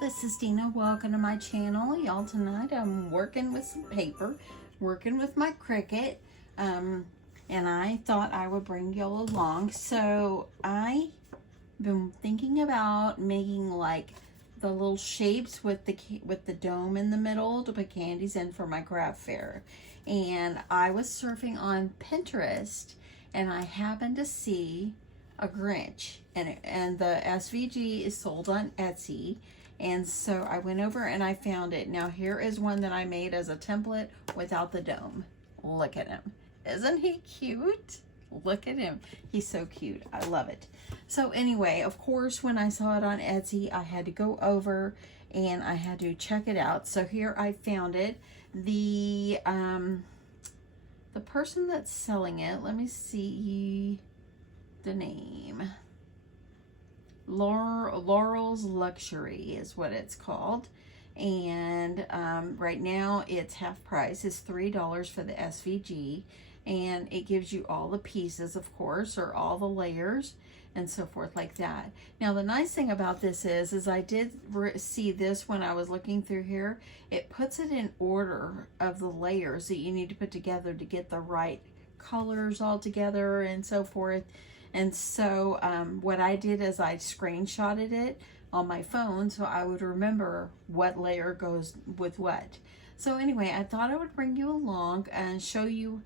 this is Deanna. Welcome to my channel. Y'all, tonight I'm working with some paper, working with my Cricut, and I thought I would bring y'all along. So I've been thinking about making like the little shapes with the dome in the middle to put candies in for my craft fair. And I was surfing on Pinterest and I happened to see a Grinch, and the SVG is sold on Etsy, and so I went over and I found it. Now here is one that I made as a template without the dome. Look at him. Isn't he cute? Look at him. He's so cute. I love it. So anyway, of course, when I saw it on Etsy, I had to go over and I had to check it out. So here I found it. The person that's selling it, let me see the name. Laurel's Luxury is what it's called, and right now it's half price. It's $3 for the SVG, and it gives you all the pieces, of course, or all the layers and so forth like that. Now the nice thing about this is I did see this when I was looking through here. It puts it in order of the layers that you need to put together to get the right colors all together and so forth. And so what I did is I screenshotted it on my phone so I would remember what layer goes with what. So anyway, I thought I would bring you along and show you,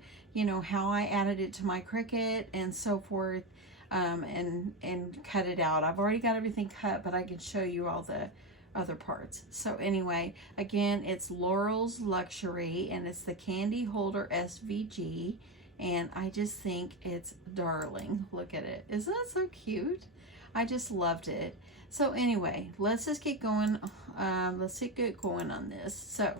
how I added it to my Cricut and so forth, and cut it out. I've already got everything cut, but I can show you all the other parts. So anyway, again, it's Laurel's Luxury, and it's the candy holder SVG. And I just think it's darling. Look at it. Isn't that so cute? I just loved it. So anyway, let's just get going. Let's get going on this. So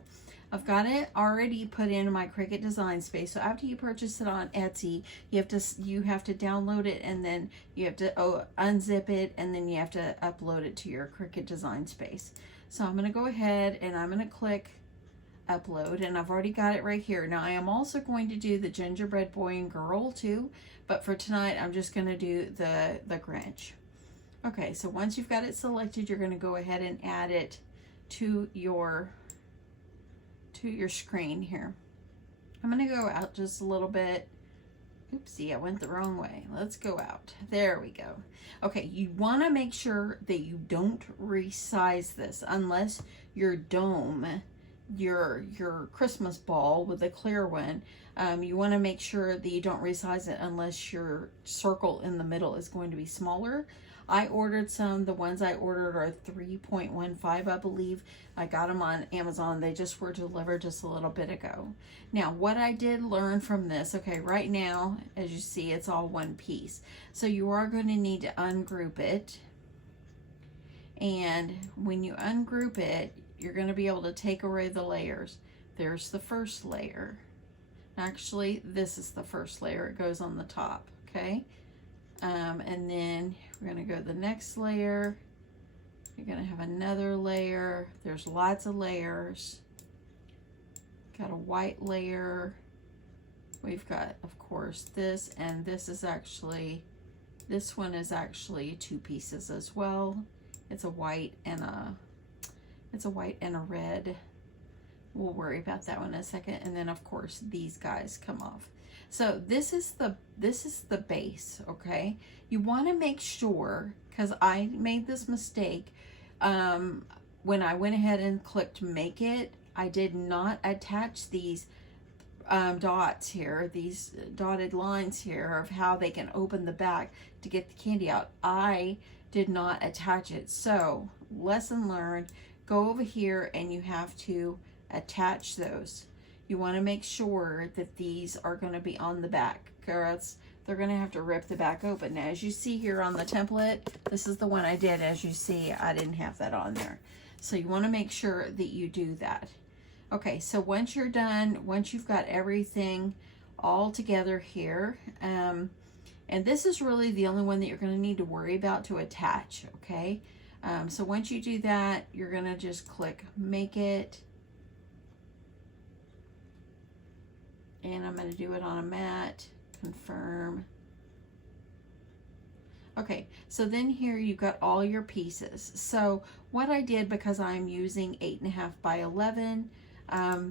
I've got it already put into my Cricut design space. So after you purchase it on Etsy, you have to download it, and then you have to unzip it, and then you have to upload it to your Cricut design space. So I'm going to go ahead and I'm going to click upload, and I've already got it right here. Now I am also going to do the gingerbread boy and girl too, but for tonight I'm just going to do the Grinch. Okay, so once you've got it selected, you're going to go ahead and add it to your screen here. I'm going to go out just a little bit. Oopsie, I went the wrong way. Let's go out. There we go. Okay, you want to make sure that you don't resize this unless your dome, your Christmas ball with the clear one, you want to make sure that you don't resize it unless your circle in the middle is going to be smaller. I ordered some. The ones I ordered are 3.15, I believe. I got them on Amazon. They just were delivered just a little bit ago. Now, what I did learn from this, okay, right now, as you see, it's all one piece. So you are going to need to ungroup it. And when you ungroup it, you're going to be able to take away the layers. There's the first layer. Actually, this is the first layer. It goes on the top, okay? And then we're going to go to the next layer. You're going to have another layer. There's lots of layers. Got a white layer. We've got, of course, this, and this one is actually two pieces as well. It's a white and a red. We'll worry about that one in a second. And then of course these guys come off. So this is the base, okay? You want to make sure, because I made this mistake when I went ahead and clicked make it, I did not attach these dots here, these dotted lines here of how they can open the back to get the candy out. I did not attach it. So lesson learned, go over here and you have to attach those. You want to make sure that these are going to be on the back, or else they're going to have to rip the back open. Now, as you see here on the template, this is the one I did. As you see, I didn't have that on there. So you want to make sure that you do that. Okay, so once you're done, once you've got everything all together here, and this is really the only one that you're going to need to worry about to attach, okay? So once you do that, you're going to just click make it. And I'm going to do it on a mat, confirm. Okay, so then here you've got all your pieces. So what I did, because I'm using 8.5 by 11,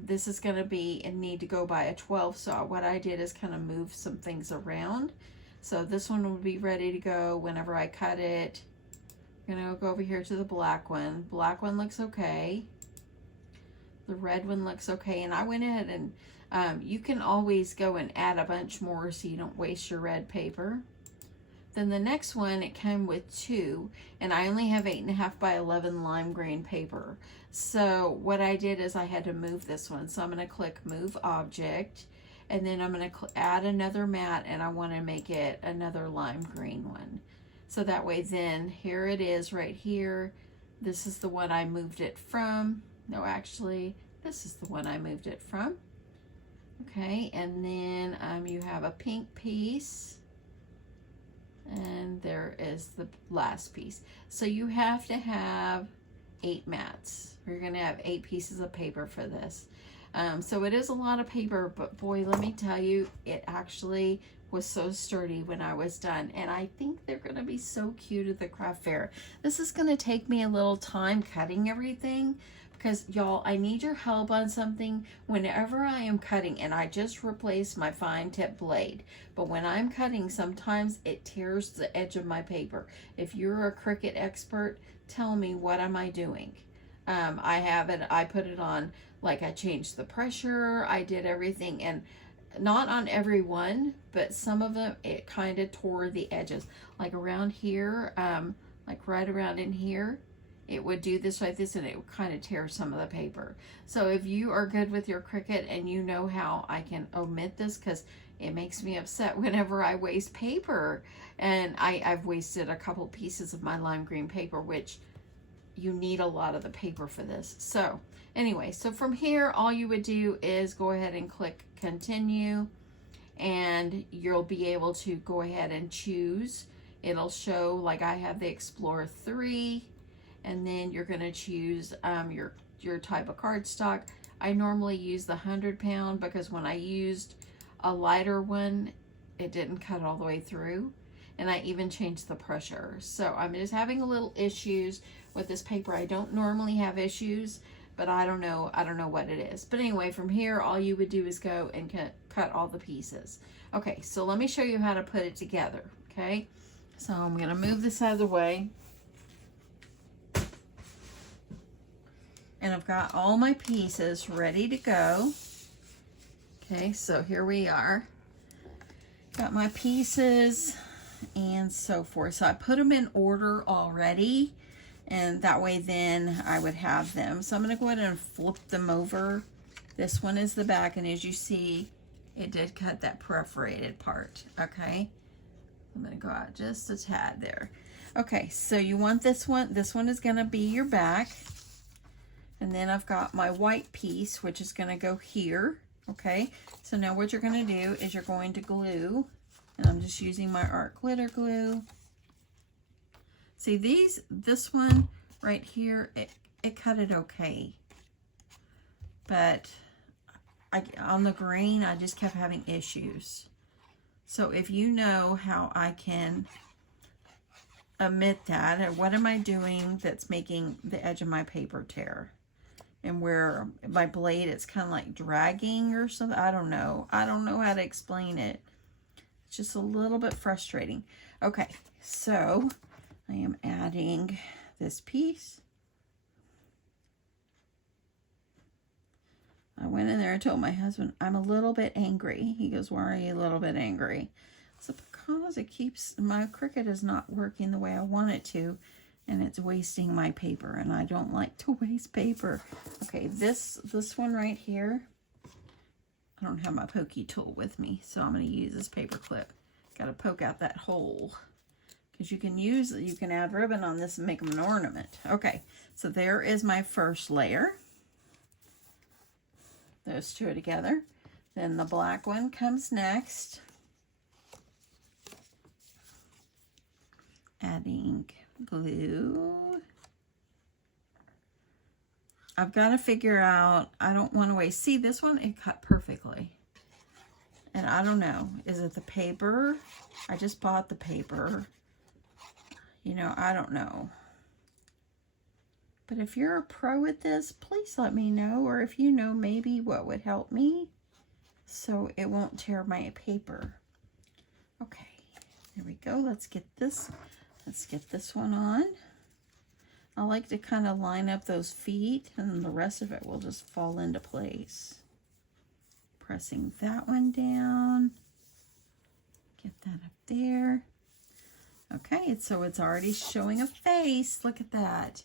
this is going to be and need to go by a 12. So what I did is kind of move some things around. So this one will be ready to go whenever I cut it. I'm going to go over here to the black one. Black one looks okay. The red one looks okay. And I went ahead and you can always go and add a bunch more so you don't waste your red paper. Then the next one, it came with 2, and I only have 8.5 by 11 lime green paper. So what I did is I had to move this one. So I'm going to click Move Object, and then I'm going to add another mat, and I want to make it another lime green one. So that way then, here it is right here. This is the one I moved it from. No, actually, this is the one I moved it from. Okay, and then you have a pink piece. And there is the last piece. So you have to have 8 mats. You're going to have 8 pieces of paper for this. So it is a lot of paper, but boy, let me tell you, it actually was so sturdy when I was done. And I think they're going to be so cute at the craft fair. This is going to take me a little time cutting everything, because y'all, I need your help on something. Whenever I am cutting, and I just replaced my fine tip blade, but when I'm cutting, sometimes it tears the edge of my paper. If you're a Cricut expert, tell me, what am I doing? I have it, I put it on, like I changed the pressure, I did everything, and not on every one, but some of them, it kind of tore the edges. Like around here, like right around in here, it would do this like this, and it would kind of tear some of the paper. So if you are good with your Cricut and you know how I can omit this, because it makes me upset whenever I waste paper, and I've wasted a couple pieces of my lime green paper, which you need a lot of the paper for this. So anyway, so from here, all you would do is go ahead and click continue, and you'll be able to go ahead and choose. It'll show, like I have the Explorer 3, and then you're going to choose your type of cardstock. I normally use the 100 pound, because when I used a lighter one, it didn't cut all the way through, and I even changed the pressure. So I'm just having a little issues with this paper. I don't normally have issues, but I don't know what it is. But anyway, from here, all you would do is go and cut all the pieces. Okay, so let me show you how to put it together. Okay, so I'm going to move this out of the way. And I've got all my pieces ready to go. Okay, so here we are. Got my pieces and so forth. So I put them in order already, and that way then I would have them. So I'm going to go ahead and flip them over. This one is the back, and as you see, it did cut that perforated part. Okay, I'm going to go out just a tad there. Okay, so you want this one. This one is going to be your back. And then I've got my white piece, which is going to go here. Okay, so now what you're going to do is you're going to glue, and I'm just using my art glitter glue. See, this one right here, it cut it okay, but on the green, I just kept having issues. So if you know how I can omit that, or what am I doing that's making the edge of my paper tear? And where my blade, it's kind of like dragging or something. I don't know how to explain it. It's just a little bit frustrating. Okay, so I am adding this piece. I went in there and told my husband, I'm a little bit angry. He goes, why are you a little bit angry? So because it keeps, my Cricut is not working the way I want it to, and it's wasting my paper, and I don't like to waste paper. Okay, this one right here, I don't have my pokey tool with me, so I'm going to use this paper clip. Got to poke out that hole, because you can add ribbon on this and make them an ornament. Okay, so there is my first layer. Those two are together. Then the black one comes next. Adding glue. I've got to figure out, I don't want to waste. See, this one, it cut perfectly. And I don't know, is it the paper? I just bought the paper. You know, I don't know. But if you're a pro at this, please let me know. Or if you know maybe what would help me so it won't tear my paper. Okay, there we go. Let's get this one on. I like to kind of line up those feet, and the rest of it will just fall into place. Pressing that one down. Get that up there. Okay, so it's already showing a face. Look at that.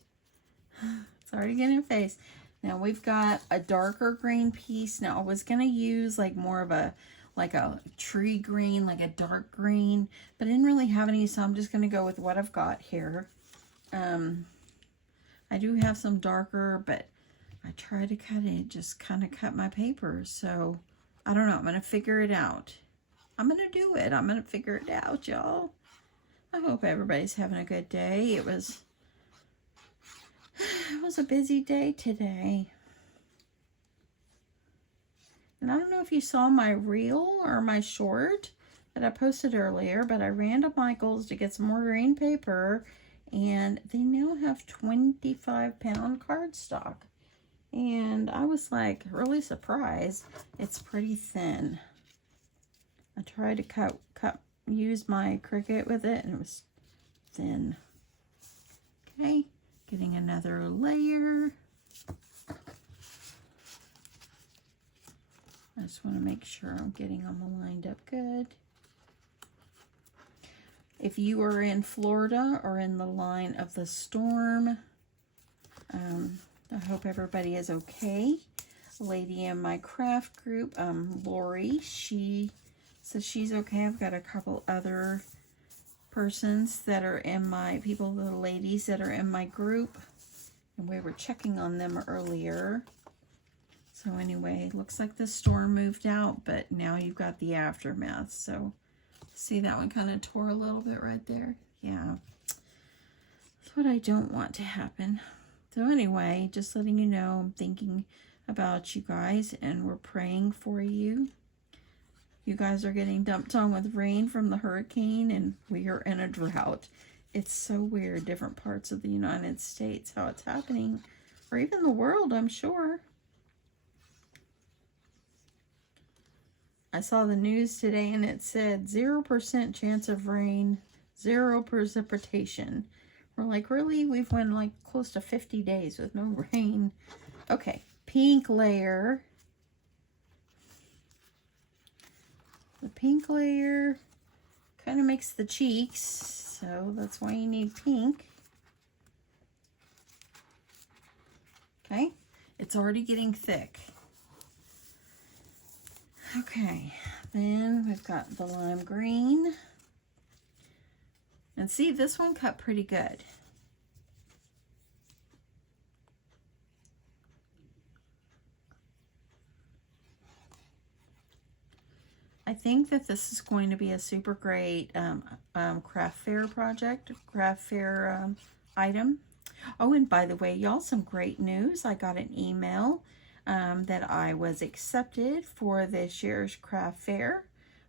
It's already getting a face. Now we've got a darker green piece. Now I was going to use like more of a tree green, like a dark green, but I didn't really have any, so I'm just going to go with what I've got here. I do have some darker, but I try to just kind of cut my paper. So I don't know. I'm going to figure it out. I'm going to do it. I'm going to figure it out, y'all. I hope everybody's having a good day. It was a busy day today. And I don't know if you saw my reel or my short that I posted earlier, but I ran to Michael's to get some more green paper, and they now have 25-pound cardstock. And I was like really surprised. It's pretty thin. I tried to use my Cricut with it, and it was thin. Okay, getting another layer. I just want to make sure I'm getting them lined up good. If you are in Florida or in the line of the storm, I hope everybody is okay. A lady in my craft group, Lori, she says she's okay. I've got a couple other persons that are in my, the ladies that are in my group, and we were checking on them earlier. So anyway, looks like the storm moved out, but now you've got the aftermath. So see, that one kind of tore a little bit right there. Yeah, that's what I don't want to happen. So anyway, just letting you know, I'm thinking about you guys, and we're praying for you. You guys are getting dumped on with rain from the hurricane, and we are in a drought. It's so weird, different parts of the United States, how it's happening, or even the world, I'm sure. I saw the news today, and it said 0% chance of rain, 0 precipitation. We're like, really? We've went like close to 50 days with no rain. Okay, pink layer. The pink layer kind of makes the cheeks, so that's why you need pink. Okay, it's already getting thick. Okay, then we've got the lime green. And see, this one cut pretty good. I think that this is going to be a super great craft fair project, craft fair item. Oh, and by the way, y'all, some great news. I got an email that I was accepted for this year's craft fair.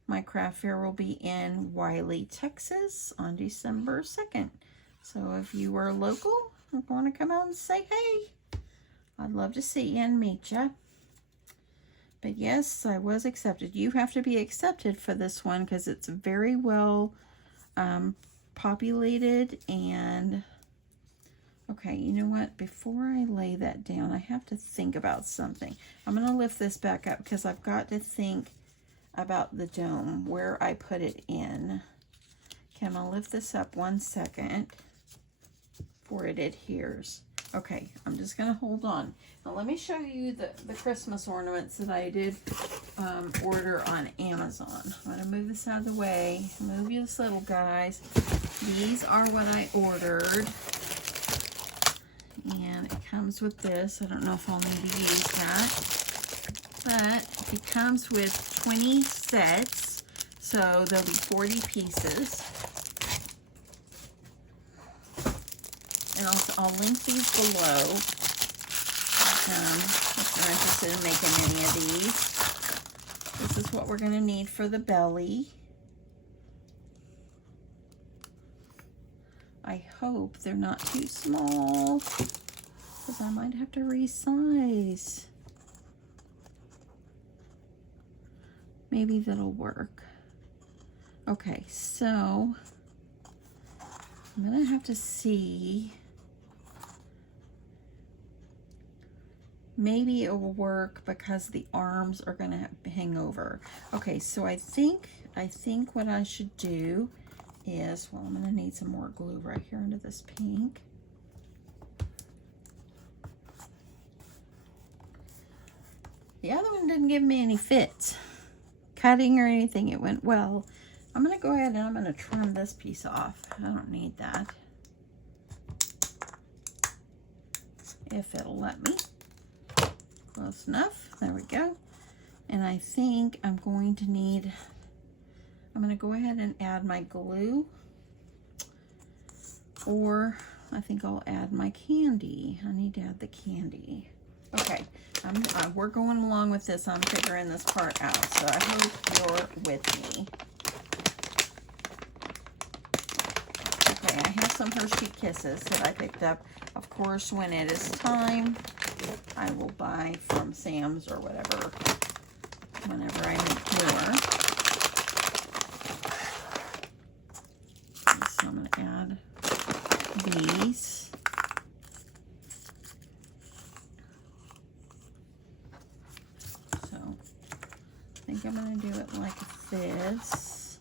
My craft fair will be in Wiley, Texas on December 2nd. So if you are local and want to come out and say hey, I'd love to see you and meet you. But yes, I was accepted. You have to be accepted for this one because it's very well populated. And okay, you know what? Before I lay that down, I have to think about something. I'm going to lift this back up because I've got to think about the dome, where I put it in. Okay, I'm going to lift this up 1 second before it adheres. Okay, I'm just going to hold on. Now let me show you the Christmas ornaments that I did order on Amazon. I'm going to move this out of the way. Move these little guys. These are what I ordered. And it comes with this. I don't know if I'll need to use that. But it comes with 20 sets. So there'll be 40 pieces. And I'll link these below. If you're interested in making any of these. This is what we're going to need for the belly. I hope they're not too small, because I might have to resize. Maybe that'll work. Okay, so I'm gonna have to see. Maybe it will work because the arms are gonna hang over. Okay, so I think what I should do is, well, I'm gonna need some more glue right here into this pink. The other one didn't give me any fits, cutting or anything. It went well. I'm gonna go ahead and I'm gonna trim this piece off. I don't need that, if it'll let me. Close enough. There we go. And I think I'm going to need, I'm going to go ahead and add my glue, or I think I'll add my candy. I need to add the candy. Okay, we're going along with this. I'm figuring this part out, so I hope you're with me. Okay, I have some Hershey Kisses that I picked up. Of course, when it is time, I will buy from Sam's or whatever, whenever I make more. So I'm going to add these. So I think I'm going to do it like this.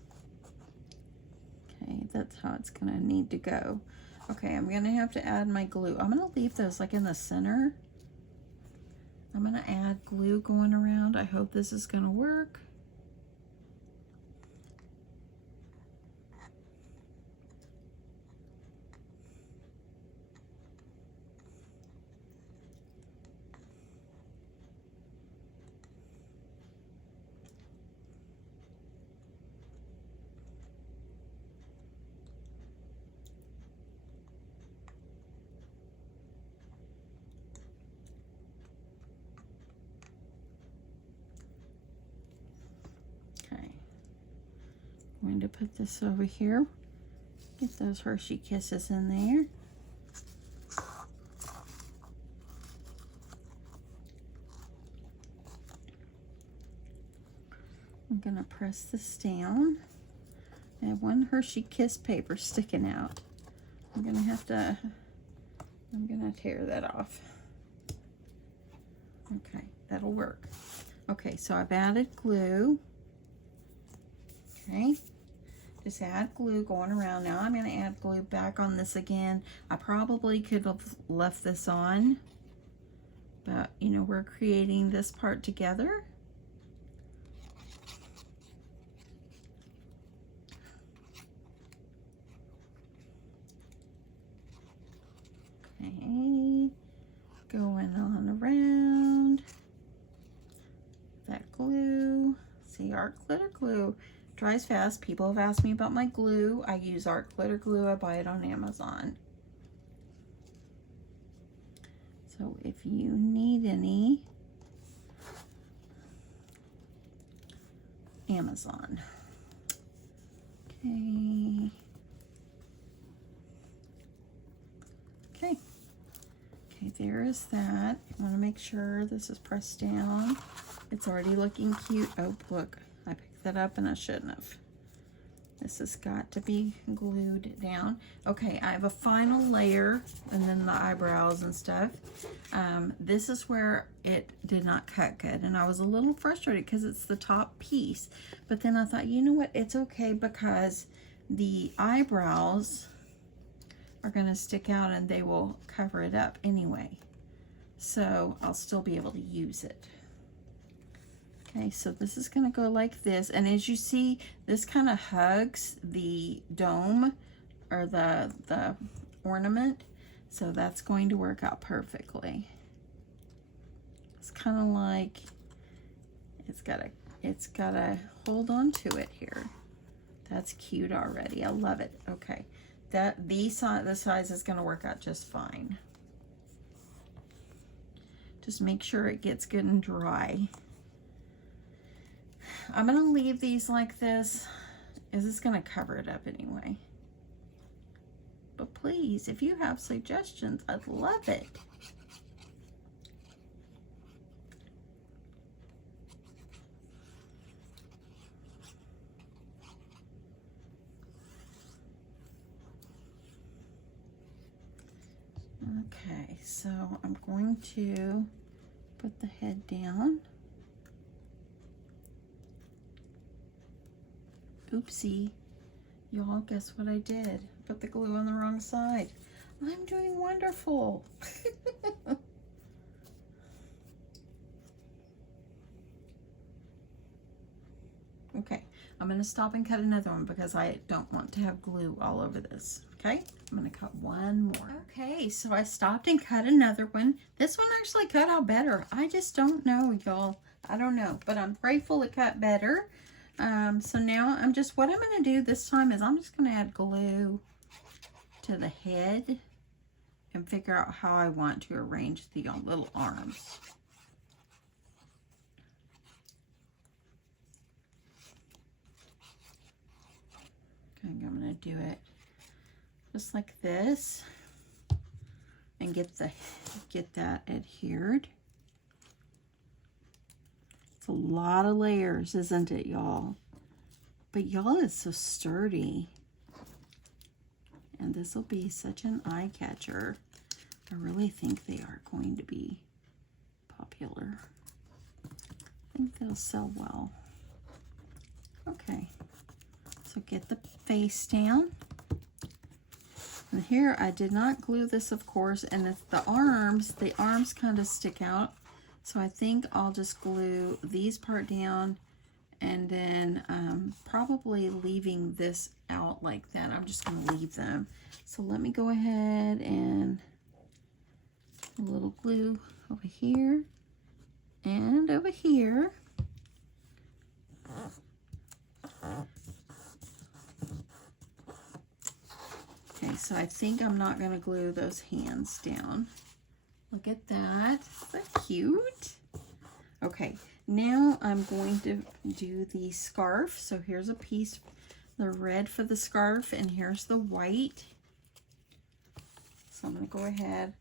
Okay, that's how it's going to need to go. Okay, I'm going to have to add my glue. I'm going to leave those like in the center. I'm going to add glue going around. I hope this is going to work. I'm going to put this over here. Get those Hershey Kisses in there. I'm going to press this down. I have one Hershey Kiss paper sticking out. I'm going to tear that off. Okay, that'll work. Okay, so I've added glue. Okay, just add glue going around. Now I'm going to add glue back on this again. I probably could have left this on, but you know, we're creating this part together. Okay, going on around that glue. See, art glitter glue dries fast. People have asked me about my glue. I use art glitter glue. I buy it on Amazon. So if you need any, Amazon. Okay. Okay. Okay, there is that. I want to make sure this is pressed down. It's already looking cute. Oh, look. I picked that up and I shouldn't have. This has got to be glued down. Okay, I have a final layer and then the eyebrows and stuff. This is where it did not cut good, and I was a little frustrated because it's the top piece. But then I thought, you know what? It's okay because the eyebrows are going to stick out and they will cover it up anyway. So I'll still be able to use it. Okay, so this is going to go like this, and as you see, this kind of hugs the dome or the ornament, so that's going to work out perfectly. It's kind of like it's got a hold on to it here. That's cute already. I love it. Okay, the size is going to work out just fine. Just make sure it gets good and dry. I'm going to leave these like this. Is this going to cover it up anyway? But please, if you have suggestions, I'd love it. Okay, so I'm going to put the head down. Oopsie. Y'all, guess what I did? Put the glue on the wrong side. I'm doing wonderful. Okay, I'm going to stop and cut another one because I don't want to have glue all over this. Okay, I'm going to cut one more. Okay, so I stopped and cut another one. This one actually cut out better. I just don't know, y'all. I don't know, but I'm grateful it cut better. So now what I'm going to do this time is I'm just going to add glue to the head and figure out how I want to arrange the little arms. Okay, I'm going to do it just like this and get that adhered. It's a lot of layers, isn't it, y'all? But y'all, it's so sturdy. And this will be such an eye catcher. I really think they are going to be popular. I think they'll sell well. Okay, so get the face down. And here I did not glue this, of course, and it's the arms kind of stick out. So I think I'll just glue these part down and then probably leaving this out like that. I'm just going to leave them. So let me go ahead and a little glue over here and over here. Okay, so I think I'm not going to glue those hands down. Look at that. Isn't that cute? Okay, now I'm going to do the scarf. So here's a piece, the red for the scarf, and here's the white. So I'm going to go ahead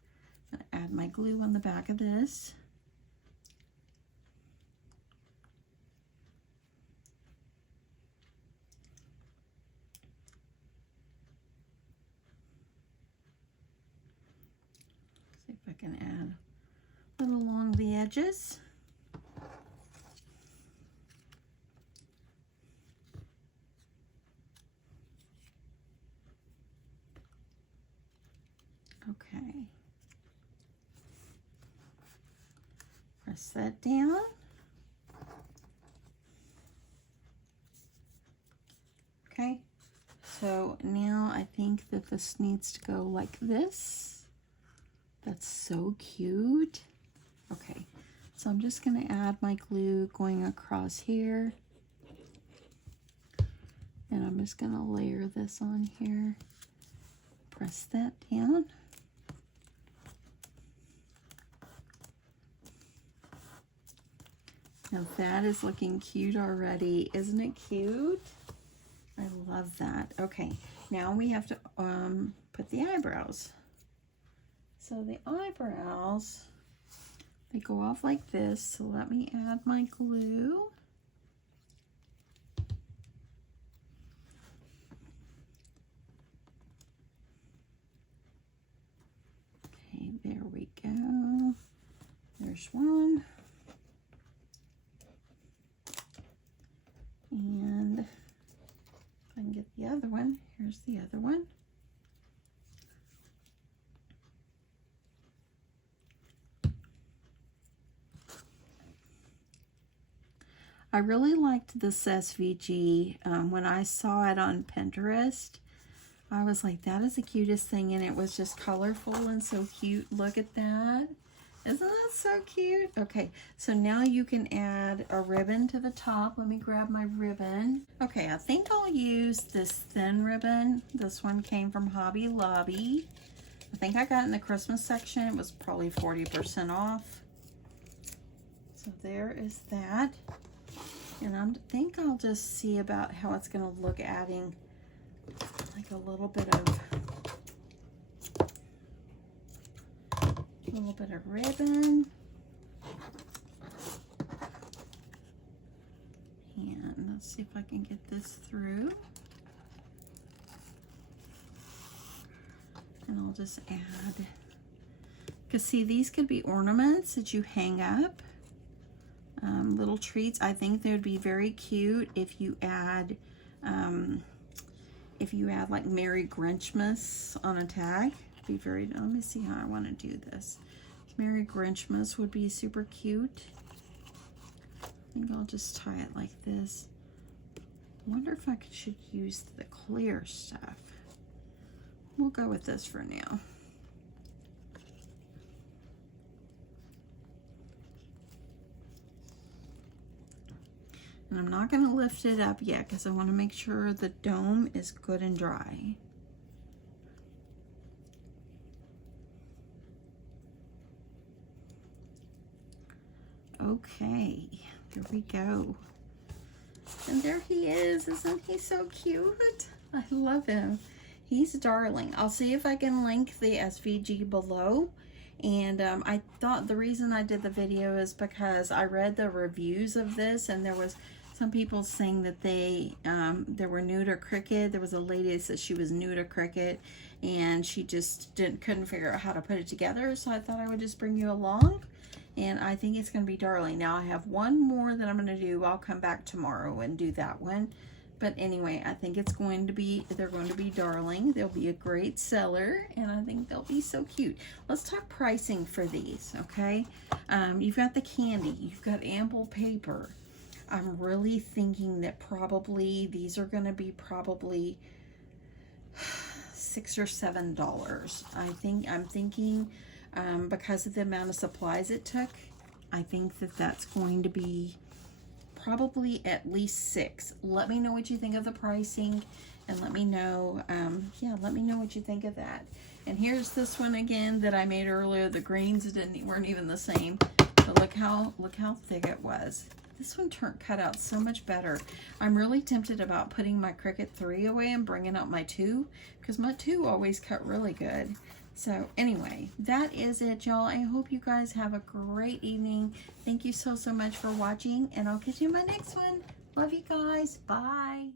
and add my glue on the back of this. See if I can add a little along the edges. Okay. Press that down. Okay. So now I think that this needs to go like this. That's so cute. Okay. So I'm just going to add my glue going across here. And I'm just going to layer this on here. Press that down. Now that is looking cute already. Isn't it cute? I love that. Okay, now we have to put the eyebrows. So the eyebrows, they go off like this. So let me add my glue. Okay, there we go. There's one. And if I can get the other one, here's the other one. I really liked this SVG. When I saw it on Pinterest, I was like, that is the cutest thing, and it was just colorful and so cute. Look at that. Isn't that so cute? Okay, so now you can add a ribbon to the top. Let me grab my ribbon. Okay, I think I'll use this thin ribbon. This one came from Hobby Lobby. I think I got it in the Christmas section. It was probably 40% off. So there is that. And I think I'll just see about how it's going to look adding like a little bit of A little bit of ribbon. And let's see if I can get this through. And I'll just add, because see, these could be ornaments that you hang up. Little treats. I think they would be very cute if you add like Merry Grinchmas on a tag. Be very, let me see how I want to do this. Merry Grinchmas would be super cute. I think I'll just tie it like this. I wonder if I should use the clear stuff. We'll go with this for now. And I'm not going to lift it up yet because I want to make sure the dome is good and dry. Okay, here we go. And there he is. Isn't he so cute? I love him. He's darling. I'll see if I can link the SVG below. And I thought the reason I did the video is because I read the reviews of this, and there was some people saying that they were new to Cricut. There was a lady that said she was new to Cricut and she just couldn't figure out how to put it together. So I thought I would just bring you along, and I think it's going to be darling. Now I have one more that I'm going to do. I'll come back tomorrow and do that one. But anyway, I think it's going to be, they're going to be darling. They'll be a great seller, and I think they'll be so cute. Let's talk pricing for these, okay? You've got the candy. You've got ample paper. I'm really thinking that probably these are going to be probably $6 or $7. I'm thinking because of the amount of supplies it took, I think that that's going to be probably at least $6. Let me know what you think of the pricing, and let me know, yeah, let me know what you think of that. And here's this one again that I made earlier. The greens weren't even the same, but look how thick it was. This one cut out so much better. I'm really tempted about putting my Cricut 3 away and bringing out my 2, because my 2 always cut really good. So anyway, that is it, y'all. I hope you guys have a great evening. Thank you so much for watching, and I'll catch you in my next one. Love you guys. Bye.